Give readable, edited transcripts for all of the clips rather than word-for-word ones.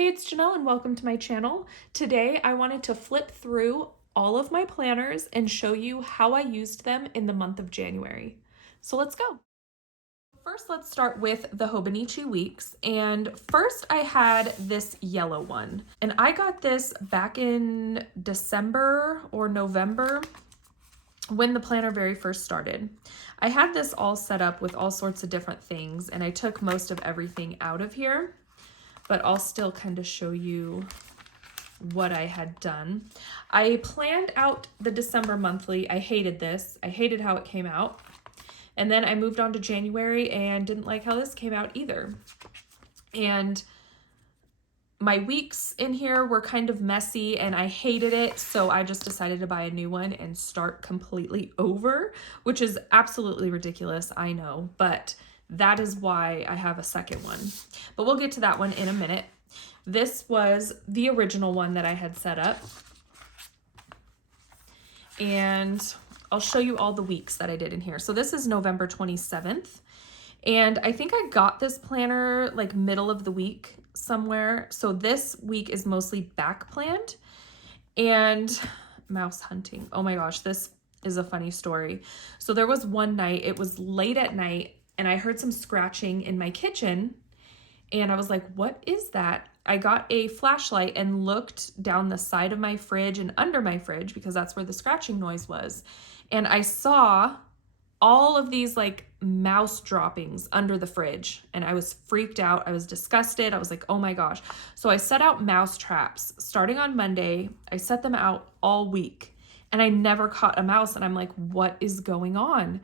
Hey, it's Janelle and welcome to my channel. Today I wanted to flip through all of my planners and show you how I used them in the month of January. So let's go. First, let's start with the Hobonichi Weeks. And first I had this yellow one. And I got this back in December or November when the planner very first started. I had this all set up with all sorts of different things, and I took most of everything out of here, but I'll still kind of show you what I had done. I planned out the December monthly. I hated this. I hated how it came out. And then I moved on to January and didn't like how this came out either. And my weeks in here were kind of messy and I hated it, so I just decided to buy a new one and start completely over, which is absolutely ridiculous, I know, but that is why I have a second one. But we'll get to that one in a minute. This was the original one that I had set up. And I'll show you all the weeks that I did in here. So this is November 27th. And I think I got this planner like middle of the week somewhere. So this week is mostly back planned. And mouse hunting. Oh my gosh, this is a funny story. So there was one night, it was late at night, and I heard some scratching in my kitchen. And I was like, what is that? I got a flashlight and looked down the side of my fridge and under my fridge because that's where the scratching noise was. And I saw all of these like mouse droppings under the fridge, and I was freaked out. I was disgusted. I was like, oh my gosh. So I set out mouse traps starting on Monday. I set them out all week and I never caught a mouse. And I'm like, what is going on?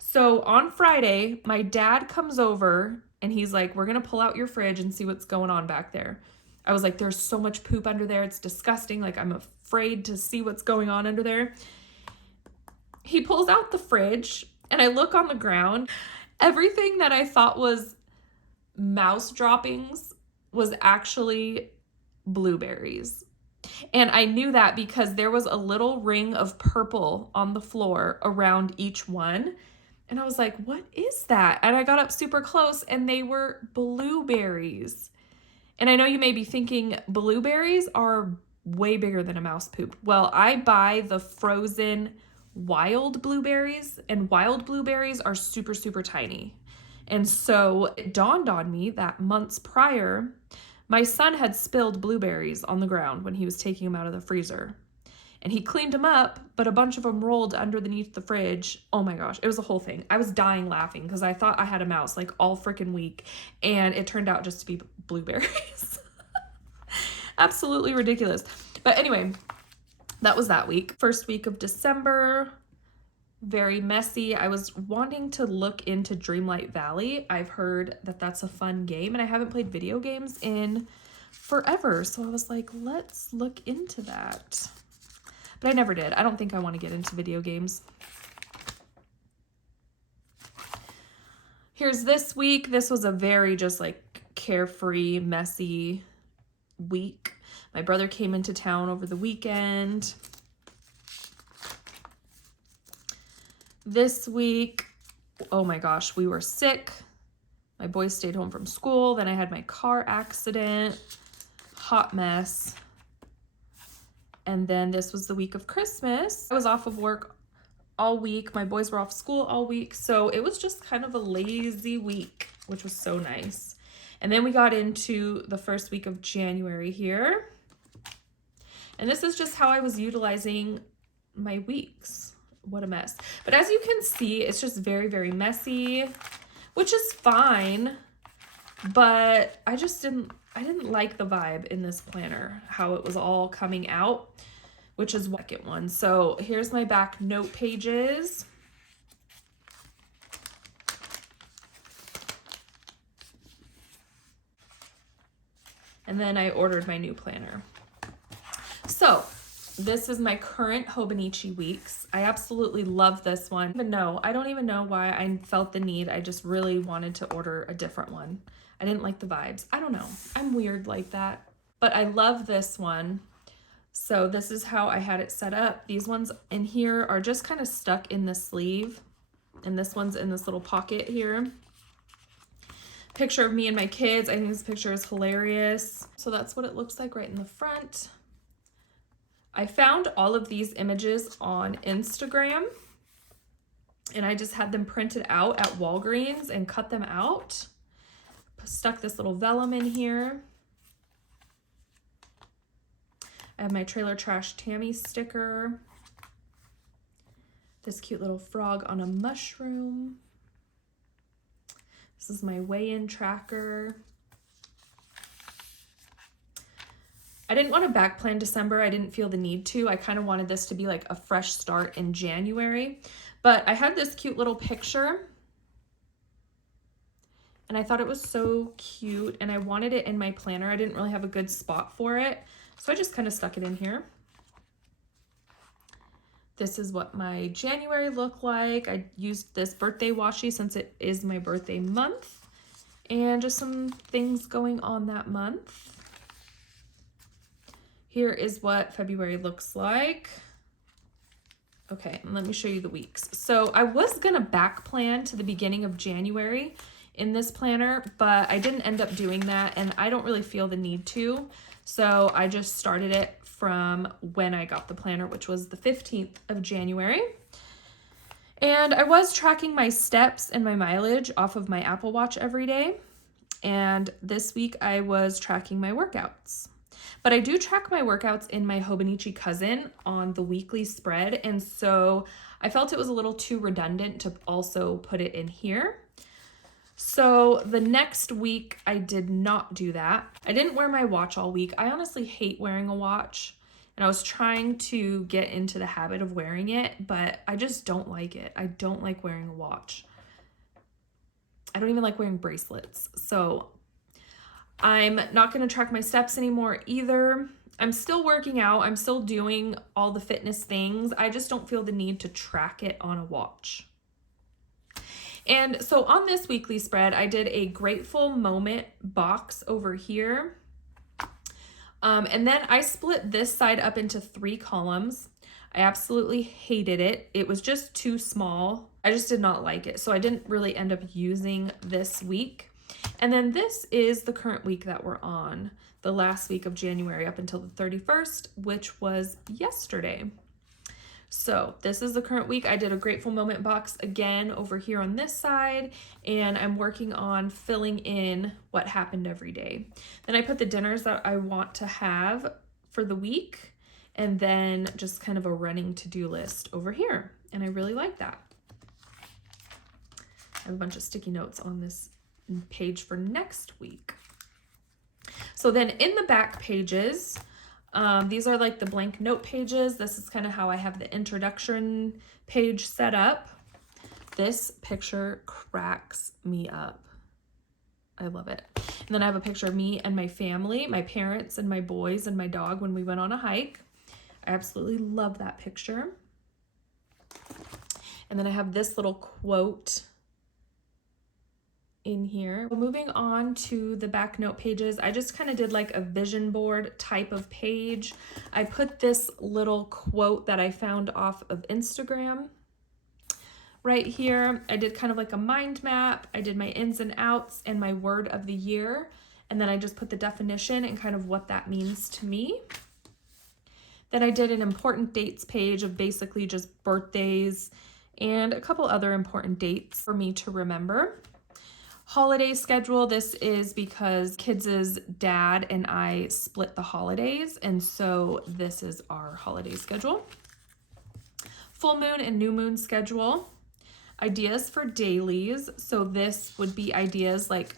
So on Friday, my dad comes over and he's like, we're going to pull out your fridge and see what's going on back there. I was like, there's so much poop under there. It's disgusting. Like, I'm afraid to see what's going on under there. He pulls out the fridge and I look on the ground. Everything that I thought was mouse droppings was actually blueberries. And I knew that because there was a little ring of purple on the floor around each one. And I was like, what is that? And I got up super close and they were blueberries. And I know you may be thinking blueberries are way bigger than a mouse poop. Well, I buy the frozen wild blueberries, and wild blueberries are super, super tiny. And so it dawned on me that months prior, my son had spilled blueberries on the ground when he was taking them out of the freezer. And he cleaned them up, but a bunch of them rolled underneath the fridge. Oh my gosh, it was a whole thing. I was dying laughing because I thought I had a mouse like all freaking week, and it turned out just to be blueberries. Absolutely ridiculous. But anyway, that was that week. First week of December, very messy. I was wanting to look into Dreamlight Valley. I've heard that that's a fun game, and I haven't played video games in forever. So I was like, let's look into that. But I never did. I don't think I want to get into video games. Here's this week. This was a very just like carefree, messy week. My brother came into town over the weekend. This week, oh my gosh, we were sick. My boys stayed home from school. Then I had my car accident. Hot mess. And then this was the week of Christmas. I was off of work all week. My boys were off school all week. So it was just kind of a lazy week, which was so nice. And then we got into the first week of January here. And this is just how I was utilizing my weeks. What a mess. But as you can see, it's just very, very messy, which is fine. But I didn't like the vibe in this planner, how it was all coming out, which is the second one. So here's my back note pages. And then I ordered my new planner. So this is my current Hobonichi Weeks. I absolutely love this one. I don't even know why I felt the need. I just really wanted to order a different one. I didn't like the vibes. I don't know. I'm weird like that. But I love this one. So this is how I had it set up. These ones in here are just kind of stuck in the sleeve. And this one's in this little pocket here. Picture of me and my kids. I think this picture is hilarious. So that's what it looks like right in the front. I found all of these images on Instagram, and I just had them printed out at Walgreens and cut them out. Stuck this little vellum in here. I have my Trailer Trash Tammy sticker. This cute little frog on a mushroom. This is my weigh-in tracker. I didn't want to back plan December. I didn't feel the need to. I kind of wanted this to be like a fresh start in January. But I had this cute little picture, and I thought it was so cute, and I wanted it in my planner. I didn't really have a good spot for it, so I just kind of stuck it in here. This is what my January looked like. I used this birthday washi since it is my birthday month, and just some things going on that month. Here is what February looks like. Okay, let me show you the weeks. So I was gonna back plan to the beginning of January in this planner, but I didn't end up doing that, and I don't really feel the need to. So I just started it from when I got the planner, which was the 15th of January. And I was tracking my steps and my mileage off of my Apple Watch every day. And this week I was tracking my workouts. But I do track my workouts in my Hobonichi Cousin on the weekly spread, and so I felt it was a little too redundant to also put it in here. So the next week I did not do that. I didn't wear my watch all week. I honestly hate wearing a watch, and I was trying to get into the habit of wearing it, but I just don't like it. I don't like wearing a watch. I don't even like wearing bracelets. So I'm not going to track my steps anymore either. I'm still working out. I'm still doing all the fitness things. I just don't feel the need to track it on a watch. And so on this weekly spread, I did a grateful moment box over here. And then I split this side up into 3 columns. I absolutely hated it. It was just too small. I just did not like it. So I didn't really end up using this week. And then this is the current week that we're on, the last week of January up until the 31st, which was yesterday. So this is the current week. I did a grateful moment box again over here on this side, and I'm working on filling in what happened every day. Then I put the dinners that I want to have for the week, and then just kind of a running to-do list over here. And I really like that. I have a bunch of sticky notes on this page for next week. So then in the back pages, these are like the blank note pages. This is kind of how I have the introduction page set up. This picture cracks me up. I love it. And then I have a picture of me and my family, my parents and my boys and my dog when we went on a hike. I absolutely love that picture. And then I have this little quote in here. Moving on to the back note pages, I just kind of did like a vision board type of page. I put this little quote that I found off of Instagram right here. I did kind of like a mind map. I did my ins and outs and my word of the year. And then I just put the definition and kind of what that means to me. Then I did an important dates page of basically just birthdays and a couple other important dates for me to remember. Holiday schedule, this is because kids' dad and I split the holidays, and so this is our holiday schedule. Full moon and new moon schedule. Ideas for dailies, so this would be ideas like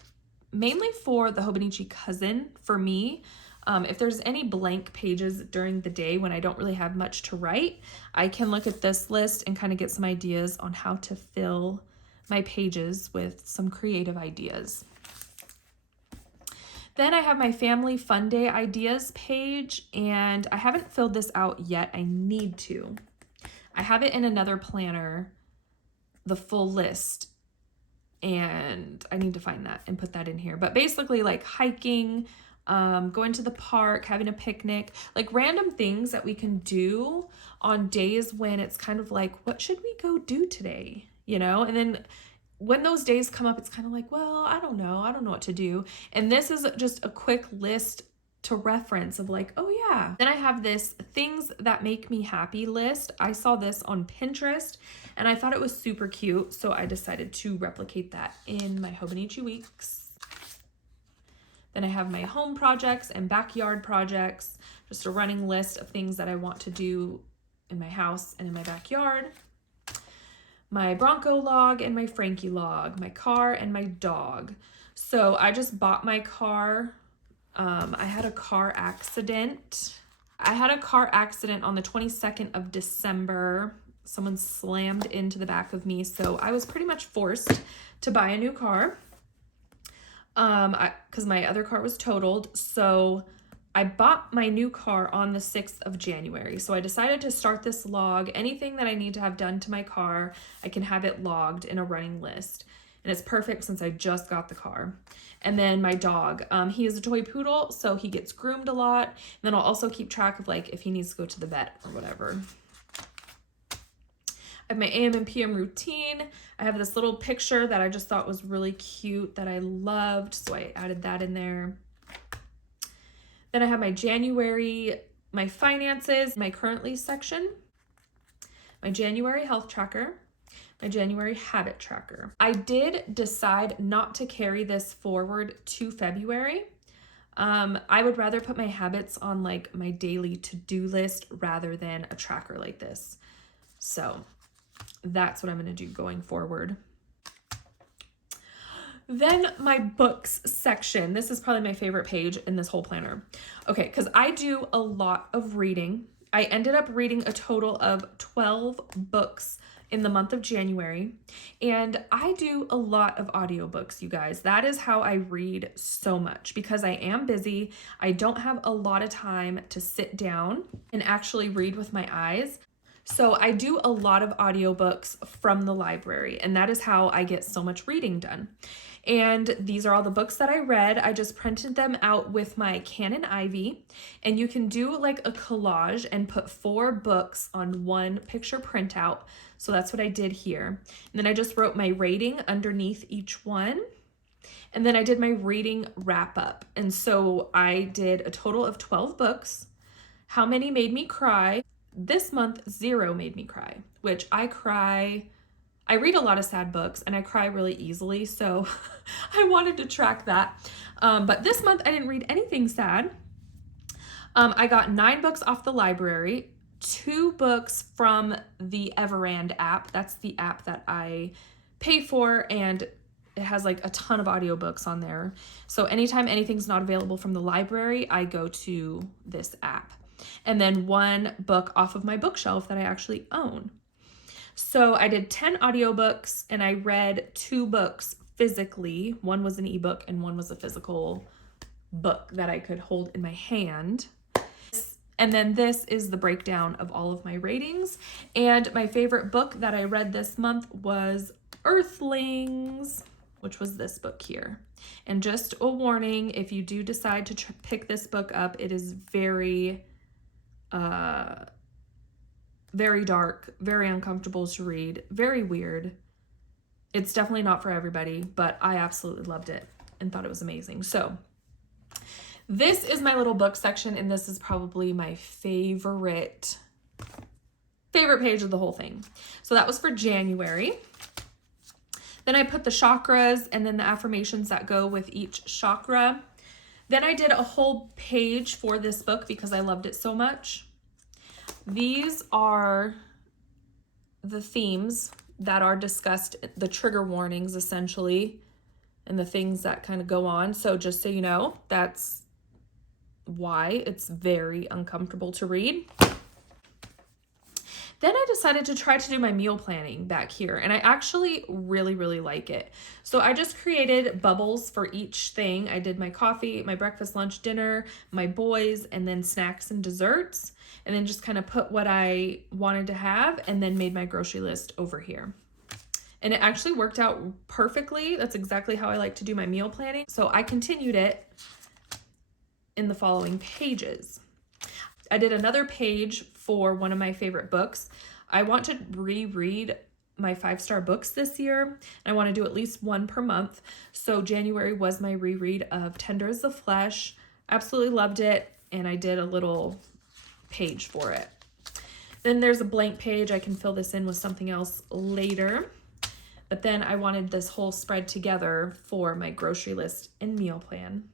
mainly for the Hobonichi Cousin for me. If there's any blank pages during the day when I don't really have much to write, I can look at this list and kind of get some ideas on how to fill my pages with some creative ideas. Then I have my family fun day ideas page, and I haven't filled this out yet. I need to. I have it in another planner, the full list, and I need to find that and put that in here. But basically like hiking, going to the park, having a picnic, like random things that we can do on days when it's kind of like, what should we go do today? You know, and then when those days come up, it's kind of like, well, I don't know what to do. And this is just a quick list to reference of like, oh yeah. Then I have this things that make me happy list. I saw this on Pinterest and I thought it was super cute, so I decided to replicate that in my Hobonichi weeks. Then I have my home projects and backyard projects, just a running list of things that I want to do in my house and in my backyard. My Bronco log and my Frankie log, my car and my dog. So I just bought my car. I had a car accident. I had a car accident on the 22nd of December. Someone slammed into the back of me, so I was pretty much forced to buy a new car because my other car was totaled. So I bought my new car on the 6th of January. So I decided to start this log. Anything that I need to have done to my car, I can have it logged in a running list. And it's perfect since I just got the car. And then my dog, he is a toy poodle, so he gets groomed a lot. And then I'll also keep track of like if he needs to go to the vet or whatever. I have my AM and PM routine. I have this little picture that I just thought was really cute that I loved, so I added that in there. Then I have my January, my finances, my currently section, my January health tracker, my January habit tracker. I did decide not to carry this forward to February. I would rather put my habits on like my daily to-do list rather than a tracker like this. So that's what I'm gonna do going forward. Then my books section. This is probably my favorite page in this whole planner. Okay, because I do a lot of reading. I ended up reading a total of 12 books in the month of January. And I do a lot of audiobooks, you guys. That is how I read so much because I am busy. I don't have a lot of time to sit down and actually read with my eyes. So I do a lot of audiobooks from the library, and that is how I get so much reading done. And these are all the books that I read. I just printed them out with my Canon Ivy, and you can do like a collage and put 4 books on one picture printout. So that's what I did here. And then I just wrote my rating underneath each one. And then I did my reading wrap up. And so I did a total of 12 books. How many made me cry? This month, 0 made me cry, which I read a lot of sad books and I cry really easily, so I wanted to track that. But this month I didn't read anything sad. I got 9 books off the library, 2 books from the Everand app. That's the app that I pay for, and it has like a ton of audiobooks on there. So anytime anything's not available from the library, I go to this app. And then 1 book off of my bookshelf that I actually own. So I did 10 audiobooks and I read 2 books physically. 1 was an ebook and 1 was a physical book that I could hold in my hand. And then this is the breakdown of all of my ratings. And my favorite book that I read this month was Earthlings, which was this book here. And just a warning, if you do decide to pick this book up, it is very dark, very uncomfortable to read, very weird. It's definitely not for everybody, but I absolutely loved it and thought it was amazing. So this is my little book section, and this is probably my favorite page of the whole thing. So that was for January. Then I put the chakras and then the affirmations that go with each chakra. Then I did a whole page for this book because I loved it so much. These are the themes that are discussed, the trigger warnings essentially, and the things that kind of go on. So just so you know, that's why it's very uncomfortable to read. Then I decided to try to do my meal planning back here, and I actually really, really like it. So I just created bubbles for each thing. I did my coffee, my breakfast, lunch, dinner, my boys, and then snacks and desserts, and then just kind of put what I wanted to have and then made my grocery list over here. And it actually worked out perfectly. That's exactly how I like to do my meal planning. So I continued it in the following pages. I did another page for one of my favorite books. I want to reread my 5-star books this year, and I want to do at least one per month. So January was my reread of Tender as the Flesh. Absolutely loved it, and I did a little page for it. Then there's a blank page. I can fill this in with something else later. But then I wanted this whole spread together for my grocery list and meal plan.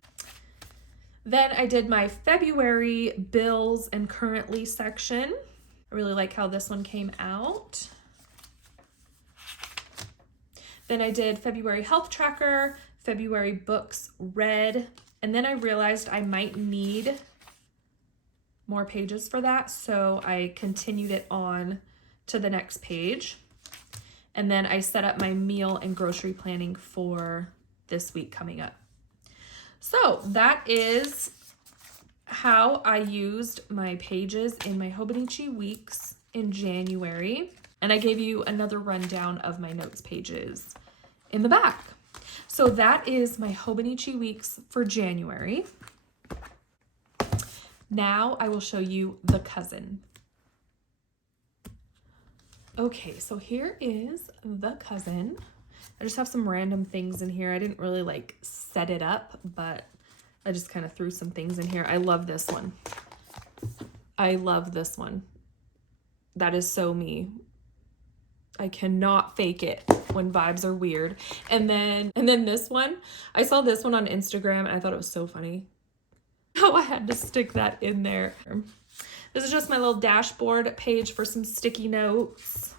Then I did my February bills and currently section. I really like how this one came out. Then I did February health tracker, February books read, and then I realized I might need more pages for that, so I continued it on to the next page. And then I set up my meal and grocery planning for this week coming up. So that is how I used my pages in my Hobonichi weeks in January. And I gave you another rundown of my notes pages in the back. So that is my Hobonichi weeks for January. Now I will show you the cousin. Okay, so here is the cousin. I just have some random things in here. I didn't really like set it up, but I just kind of threw some things in here. I love this one. I love this one. That is so me. I cannot fake it when vibes are weird. And then this one, I saw this one on Instagram and I thought it was so funny. Oh, I had to stick that in there. This is just my little dashboard page for some sticky notes.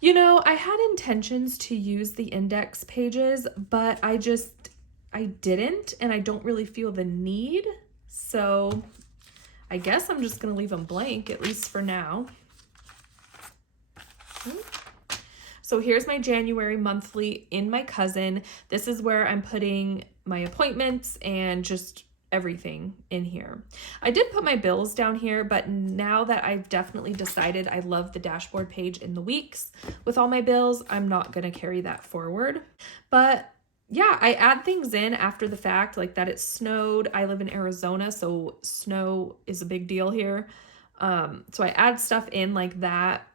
You know, I had intentions to use the index pages, but I didn't, and I don't really feel the need. So I guess I'm just gonna leave them blank, at least for now. So here's my January monthly in my cousin. This is where I'm putting my appointments and just everything in here. I did put my bills down here, but now that I've definitely decided I love the dashboard page in the weeks with all my bills, I'm not gonna carry that forward. But yeah, I add things in after the fact, like that it snowed. I live in Arizona, so snow is a big deal here. So I add stuff in like that.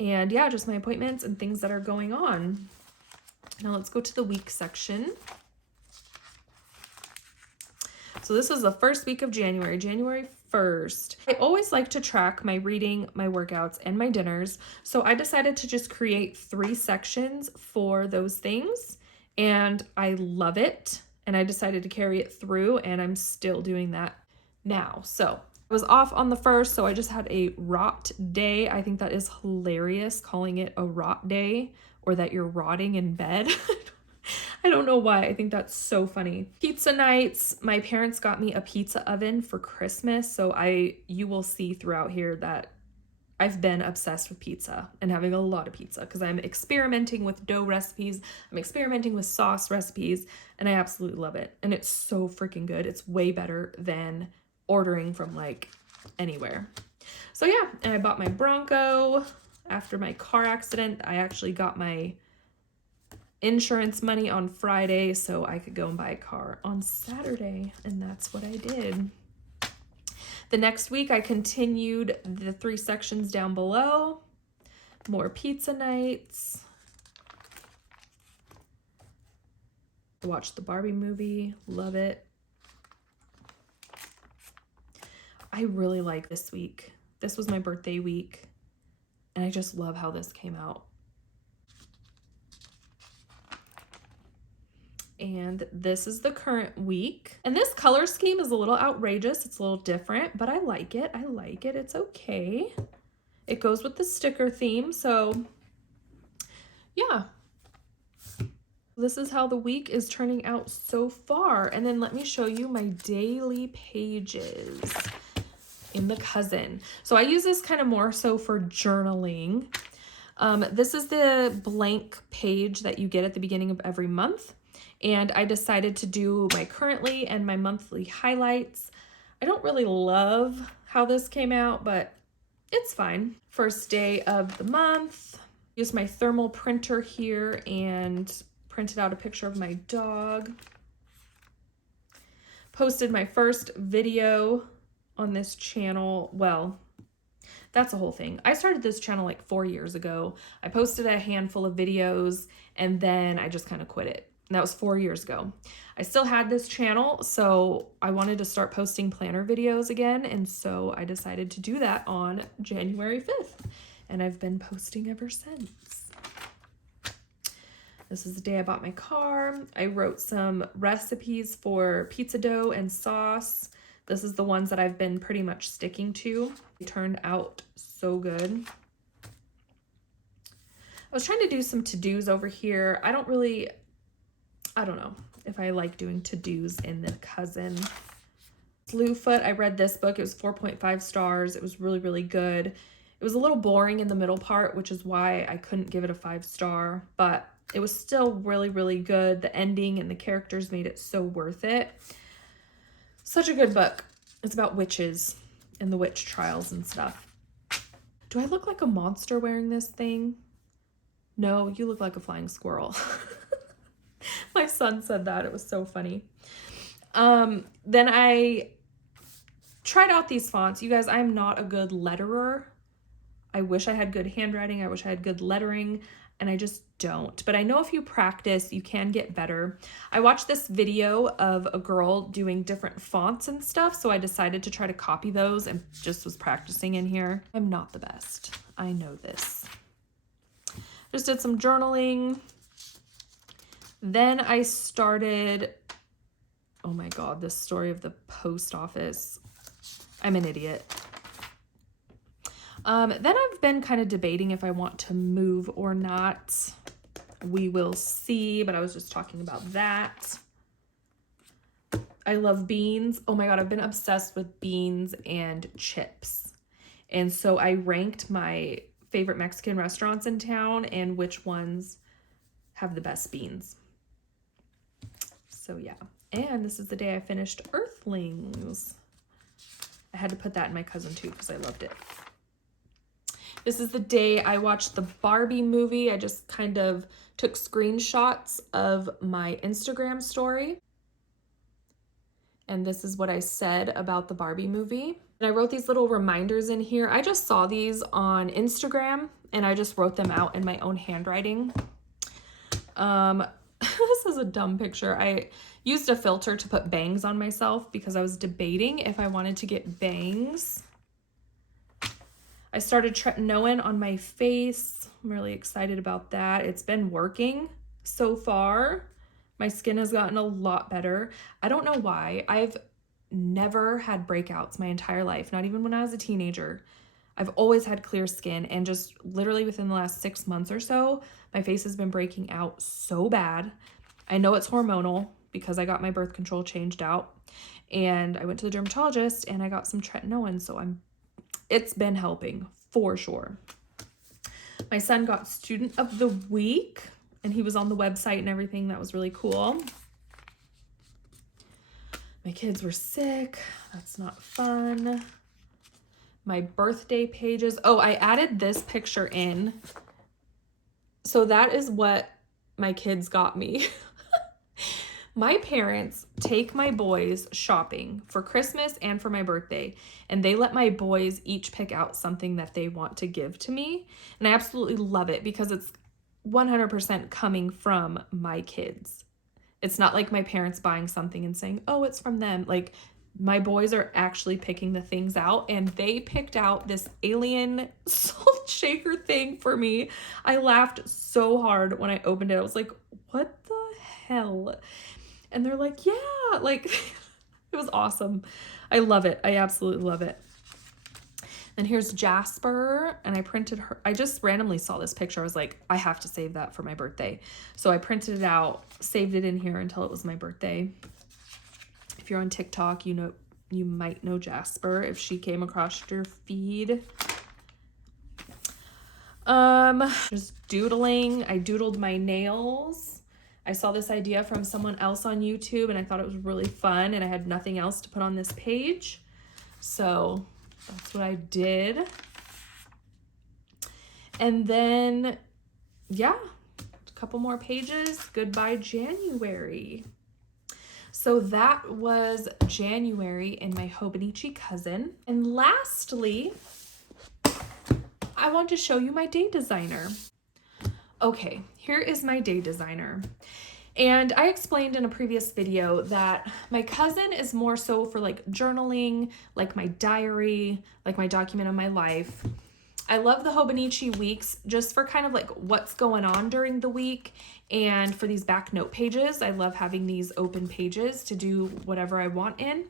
And yeah, just my appointments and things that are going on. Now let's go to the week section. So this was the first week of January, January 1st. I always like to track my reading, my workouts, and my dinners. So I decided to just create 3 sections for those things. And I love it. And I decided to carry it through, and I'm still doing that now. So I was off on the 1st, so I just had a rot day. I think that is hilarious, calling it a rot day, or that you're rotting in bed. I don't know why. I think that's so funny. Pizza nights. My parents got me a pizza oven for Christmas, so you will see throughout here that I've been obsessed with pizza and having a lot of pizza because I'm experimenting with dough recipes. I'm experimenting with sauce recipes, and I absolutely love it. And it's so freaking good. It's way better than ordering from like anywhere. So yeah, and I bought my Bronco after my car accident. I actually got my insurance money on Friday so I could go and buy a car on Saturday, and that's what I did. The next week I continued the 3 sections down below. More pizza nights. Watched the Barbie movie, love it. I really like this week. This was my birthday week, and I just love how this came out. And this is the current week. And this color scheme is a little outrageous. It's a little different, but I like it. I like it. It's okay. It goes with the sticker theme, so yeah. This is how the week is turning out so far. And then let me show you my daily pages in the cousin. So I use this kind of more so for journaling. This is the blank page that you get at the beginning of every month. And I decided to do my currently and my monthly highlights. I don't really love how this came out, but it's fine. First day of the month. Used my thermal printer here and printed out a picture of my dog. Posted my first video on this channel. Well, That's a whole thing. I started this channel like 4 years ago. I posted a handful of videos and then I just kind of quit it. And that was 4 years ago. I still had this channel, so I wanted to start posting planner videos again. And so I decided to do that on January 5th. And I've been posting ever since. This is the day I bought my car. I wrote some recipes for pizza dough and sauce. This is the ones that I've been pretty much sticking to. They turned out so good. I was trying to do some to-dos over here. I don't know if I like doing to-dos in the Cousin. Slewfoot, I read this book. It was 4.5 stars. It was really, really good. It was a little boring in the middle part, which is why I couldn't give it a 5-star, but it was still really, really good. The ending and the characters made it so worth it. Such a good book. It's about witches and the witch trials and stuff. Do I look like a monster wearing this thing? No, you look like a flying squirrel. My son said that. It was so funny. Then I tried out these fonts. You guys, I'm not a good letterer. I wish I had good handwriting. I wish I had good lettering, and I just don't. But I know if you practice, you can get better. I watched this video of a girl doing different fonts and stuff, so I decided to try to copy those and just was practicing in here. I'm not the best. I know this. Just did some journaling. Then I started, oh my God, this story of the post office. I'm an idiot. Then I've been kind of debating if I want to move or not. We will see, but I was just talking about that. I love beans. Oh my God, I've been obsessed with beans and chips. And so I ranked my favorite Mexican restaurants in town and which ones have the best beans. So yeah. And this is the day I finished Earthlings. I had to put that in my Cousin too because I loved it. This is the day I watched the Barbie movie. I just kind of took screenshots of my Instagram story. And this is what I said about the Barbie movie. And I wrote these little reminders in here. I just saw these on Instagram and I just wrote them out in my own handwriting. This is a dumb picture. I used a filter to put bangs on myself because I was debating if I wanted to get bangs. I started tretinoin on my face. I'm really excited about that. It's been working so far. My skin has gotten a lot better. I don't know why. I've never had breakouts my entire life, not even when I was a teenager. I've always had clear skin, and just literally within the last 6 months or so, my face has been breaking out so bad. I know it's hormonal because I got my birth control changed out, and I went to the dermatologist and I got some tretinoin, so it's been helping for sure. My son got Student of the Week, and he was on the website and everything. That was really cool. My kids were sick. That's not fun. My birthday pages. Oh, I added this picture in. So that is what my kids got me. My parents take my boys shopping for Christmas and for my birthday, and they let my boys each pick out something that they want to give to me. And I absolutely love it because it's 100% coming from my kids. It's not like my parents buying something and saying, oh, it's from them. Like, my boys are actually picking the things out, and they picked out this alien salt shaker thing for me. I laughed so hard when I opened it. I was like, what the hell? And they're like, yeah, like, it was awesome. I love it. I absolutely love it. And here's Jasper, and I printed her. I just randomly saw this picture. I was like, I have to save that for my birthday. So I printed it out, saved it in here until it was my birthday. If you're on TikTok, you might know Jasper if she came across your feed. Just doodling. I doodled my nails. I saw this idea from someone else on YouTube and I thought it was really fun, and I had nothing else to put on this page. So that's what I did. And then, yeah, a couple more pages. Goodbye, January. So that was January in my Hobonichi Cousin. And lastly, I want to show you my DayDesigner. Okay, here is my DayDesigner. And I explained in a previous video that my cousin is more so for like journaling, like my diary, like my document of my life. I love the Hobonichi Weeks just for kind of like what's going on during the week. And for these back note pages, I love having these open pages to do whatever I want in.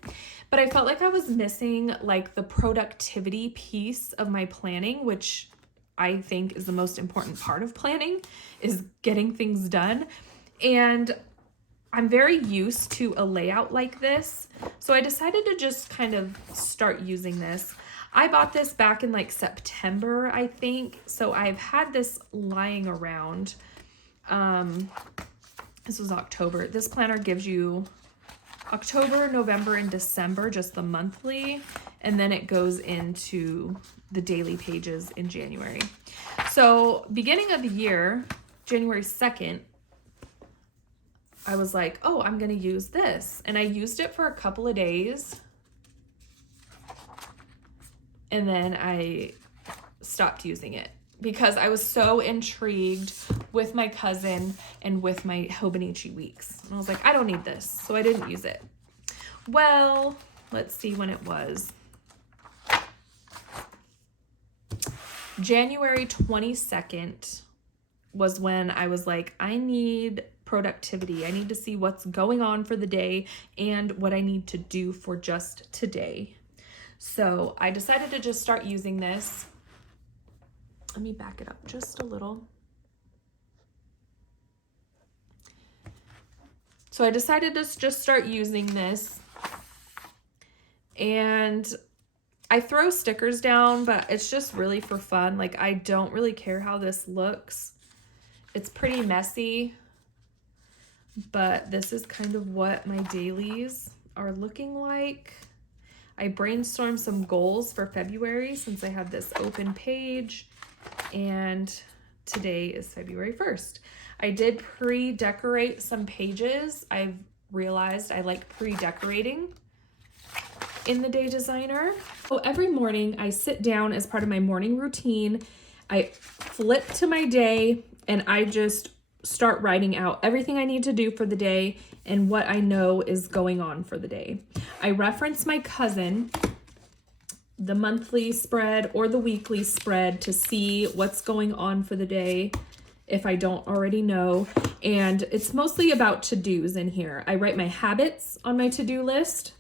But I felt like I was missing like the productivity piece of my planning, which I think is the most important part of planning, is getting things done. And I'm very used to a layout like this, so I decided to just kind of start using this. I bought this back in like September, I think, so I've had this lying around. This was October. This planner gives you October, November, and December, just the monthly, and then it goes into the daily pages in January. So beginning of the year, January 2nd, I was like, oh, I'm going to use this. And I used it for a couple of days. And then I stopped using it because I was so intrigued with my cousin and with my Hobonichi Weeks. And I was like, I don't need this. So I didn't use it. Well, let's see when it was. January 22nd was when I was like, I need productivity. I need to see what's going on for the day and what I need to do for just today. So I decided to just start using this. Let me back it up just a little. So I decided to just start using this, and I throw stickers down, but it's just really for fun. Like, I don't really care how this looks. It's pretty messy, but this is kind of what my dailies are looking like. I brainstormed some goals for February since I have this open page, and today is February 1st. I did pre-decorate some pages. I've realized I like pre-decorating in the DayDesigner. So every morning I sit down as part of my morning routine. I flip to my day and I just start writing out everything I need to do for the day and what I know is going on for the day. I reference my cousin, the monthly spread or the weekly spread, to see what's going on for the day if I don't already know. And it's mostly about to-dos in here. I write my habits on my to-do list.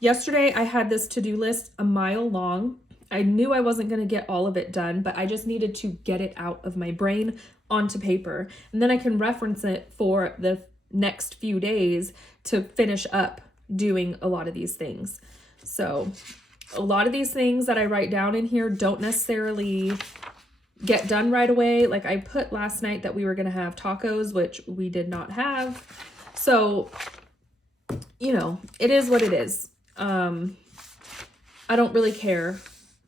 Yesterday, I had this to-do list a mile long. I knew I wasn't going to get all of it done, but I just needed to get it out of my brain onto paper. And then I can reference it for the next few days to finish up doing a lot of these things. So a lot of these things that I write down in here don't necessarily get done right away. Like I put last night that we were going to have tacos, which we did not have. So, you know, it is what it is. I don't really care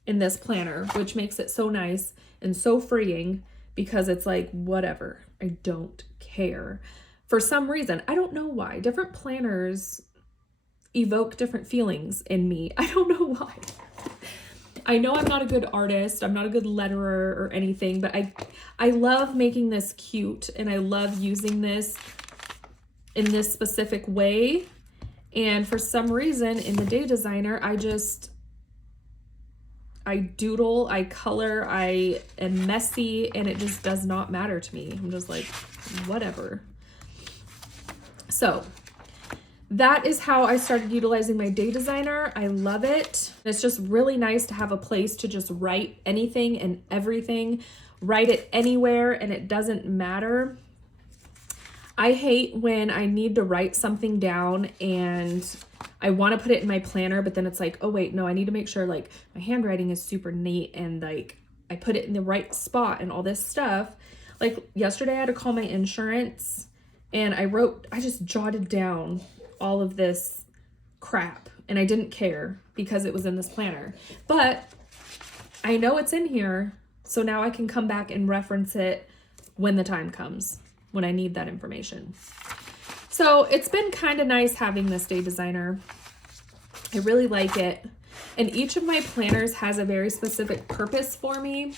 in this planner, which makes it so nice and so freeing, because it's like, whatever, I don't care. For some reason, I don't know why, different planners evoke different feelings in me. I don't know why. I know I'm not a good artist, I'm not a good letterer or anything, but I love making this cute, and I love using this in this specific way. And for some reason in the DayDesigner, I doodle, I color, I am messy, and it just does not matter to me. I'm just like, whatever. So that is how I started utilizing my DayDesigner. I love it. It's just really nice to have a place to just write anything and everything, write it anywhere, and it doesn't matter. I hate when I need to write something down and I want to put it in my planner, but then it's like, oh wait, no, I need to make sure like my handwriting is super neat and like I put it in the right spot and all this stuff. Like yesterday I had to call my insurance, and I just jotted down all of this crap, and I didn't care because it was in this planner. But I know it's in here, so now I can come back and reference it when the time comes, when I need that information. So it's been kind of nice having this DayDesigner. I really like it. And each of my planners has a very specific purpose for me,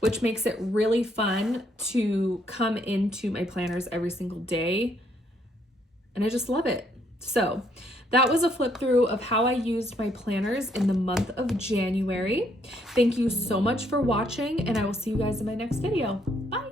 which makes it really fun to come into my planners every single day. And I just love it. So that was a flip through of how I used my planners in the month of January. Thank you so much for watching, and I will see you guys in my next video. Bye.